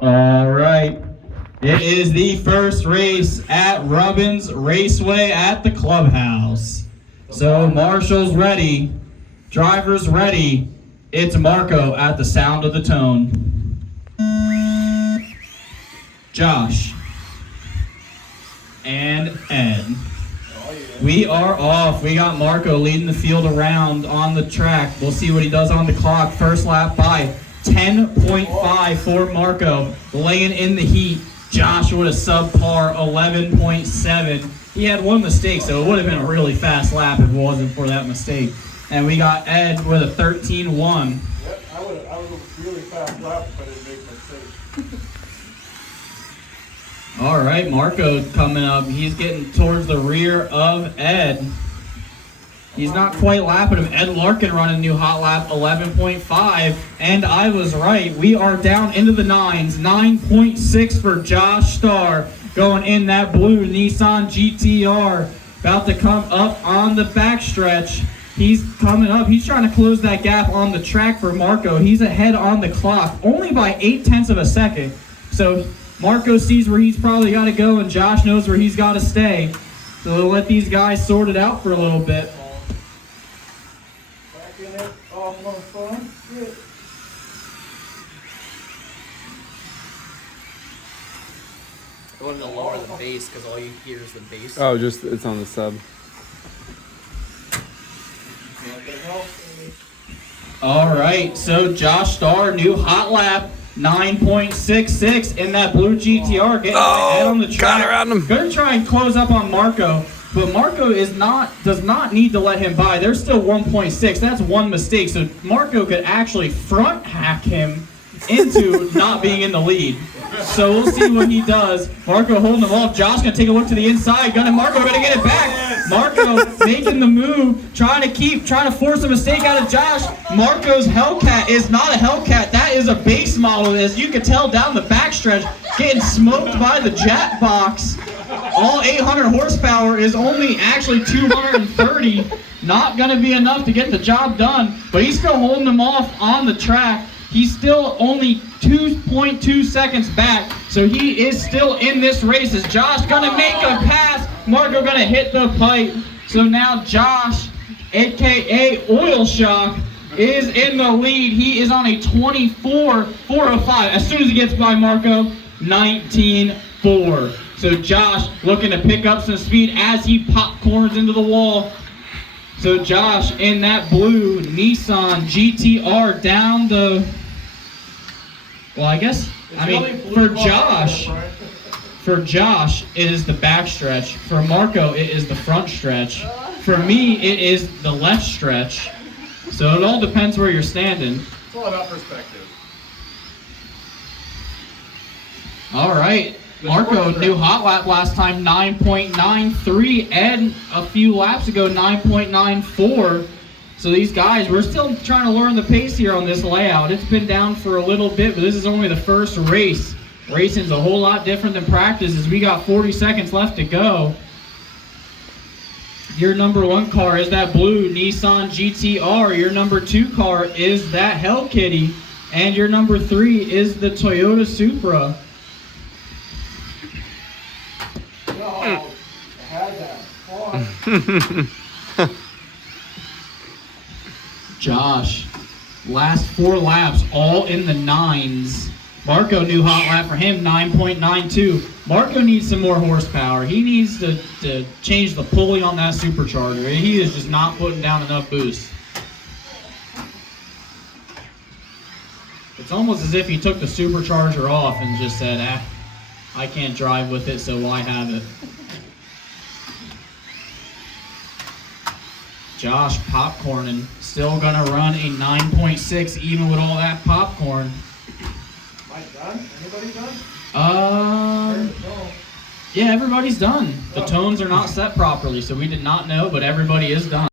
All right. It is the first race at Rubbin's Raceway at the Clubhouse. So Marshall's ready, driver's ready. It's Marco at the sound of the tone. Josh and Ed. We are off. We got Marco leading the field around on the track. We'll see what he does on the clock. First lap by 10.5 for Marco, laying in the heat. Josh with a subpar 11.7. He had one mistake, so it would have been a really fast lap if it wasn't for that mistake. And we got Ed with a 13.1. Yep, I was a really fast lap if I didn't make mistakes. All right, Marco coming up. He's getting towards the rear of Ed. He's not quite lapping him. Ed Larkin running a new hot lap, 11.5. And I was right. We are down into the nines. 9.6 for Josh Starr going in that blue Nissan GTR. About to come up on the backstretch. He's coming up. He's trying to close that gap on the track for Marco. He's ahead on the clock, only by 0.8 of a second. So Marco sees where he's probably got to go, and Josh knows where he's got to stay. So we'll let these guys sort it out for a little bit. Back in it, off on front. Good. I wanted to lower the bass because all you hear is the bass. Oh, just it's on the sub. All right, so Josh Starr, new hot lap, 9.66 in that blue GTR, getting ahead on the track. Got around him. Gonna try and close up on Marco, but Marco does not need to let him by. There's still 1.6. That's one mistake. So Marco could actually front hack him into not being in the lead. So we'll see what he does. Marco holding him off. Josh gonna take a look to the inside. Marco gonna get it back. Marco making the move, trying to force a mistake out of Josh. Marco's Hellcat is not a Hellcat. That is a base model. As you can tell down the backstretch, getting smoked by the Jet box. All 800 horsepower is only actually 230. Not gonna be enough to get the job done, but he's still holding him off on the track. He's still only 2.2 seconds back, so he is still in this race. Is Josh gonna make a pass? Marco gonna hit the pipe. So now Josh, aka Oil Shock, is in the lead. He is on a 24.405. As soon as he gets by Marco, 19.4. So Josh looking to pick up some speed as he popcorns into the wall. So Josh in that blue Nissan GTR down the, well, I guess, for Josh, it is the back stretch. For Marco, it is the front stretch. For me, it is the left stretch. So it all depends where you're standing. It's all about perspective. All right. Marco, new hot lap last time, 9.93. Ed, a few laps ago, 9.94. So these guys, we're still trying to learn the pace here on this layout. It's been down for a little bit, but this is only the first race. Racing's a whole lot different than practice as we got 40 seconds left to go. Your number one car is that blue Nissan GTR. Your number two car is that Hell Kitty. And your number three is the Toyota Supra. I had that. Josh, last 4 laps, all in the nines. Marco, new hot lap for him, 9.92. Marco needs some more horsepower. He needs to change the pulley on that supercharger. He is just not putting down enough boost. It's almost as if he took the supercharger off and just said, I can't drive with it, so why have it? Josh popcorning, still gonna run a 9.6 even with all that popcorn. Mike done? Anybody done? Yeah, everybody's done. The tones are not set properly, so we did not know, but everybody is done.